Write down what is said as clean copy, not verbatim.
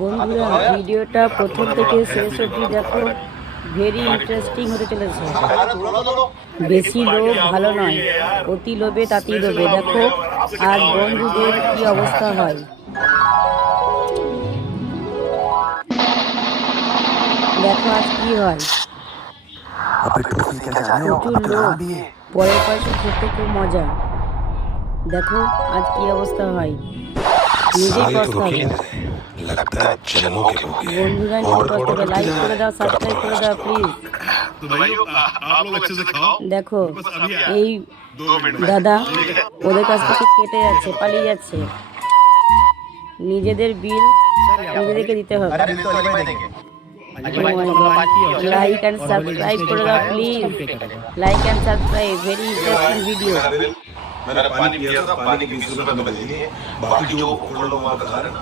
বন্ধুরা ভিডিওটা প্রথম থেকে শেষ অবধি দেখো, ভেরি ইন্টারেস্টিং হতে চলেছে। বেশি লোভ ভালো নয়, অতি লোভে তাতি লোভে। দেখো আর বন্ধুদের কি অবস্থা হয়। দেখো আজ কি হয়, প্রচুর লোভ, পরের পয়সা খেতে খুব মজা। দেখো আজ কি অবস্থা হয়, নিজেই পস্তাবে। বন্ধুরা নিজে পস্তাবে। লাইক করে দাও, সাবস্ক্রাইব করে দাও প্লিজ। দেখো এই দাদা ওদের কাছ থেকে কেটে যাচ্ছে, পালিয়ে যাচ্ছে। নিজেদের বিল নিজেদেরকে দিতে হবে। লাইক অ্যান্ড সাবস্ক্রাইব করে দাও please. Like and subscribe, very interesting video. मैंने पानी पिया था, पानी के 20 रुपए मैंने दे दिए, बाकी जो लोग खा रहे हैं ना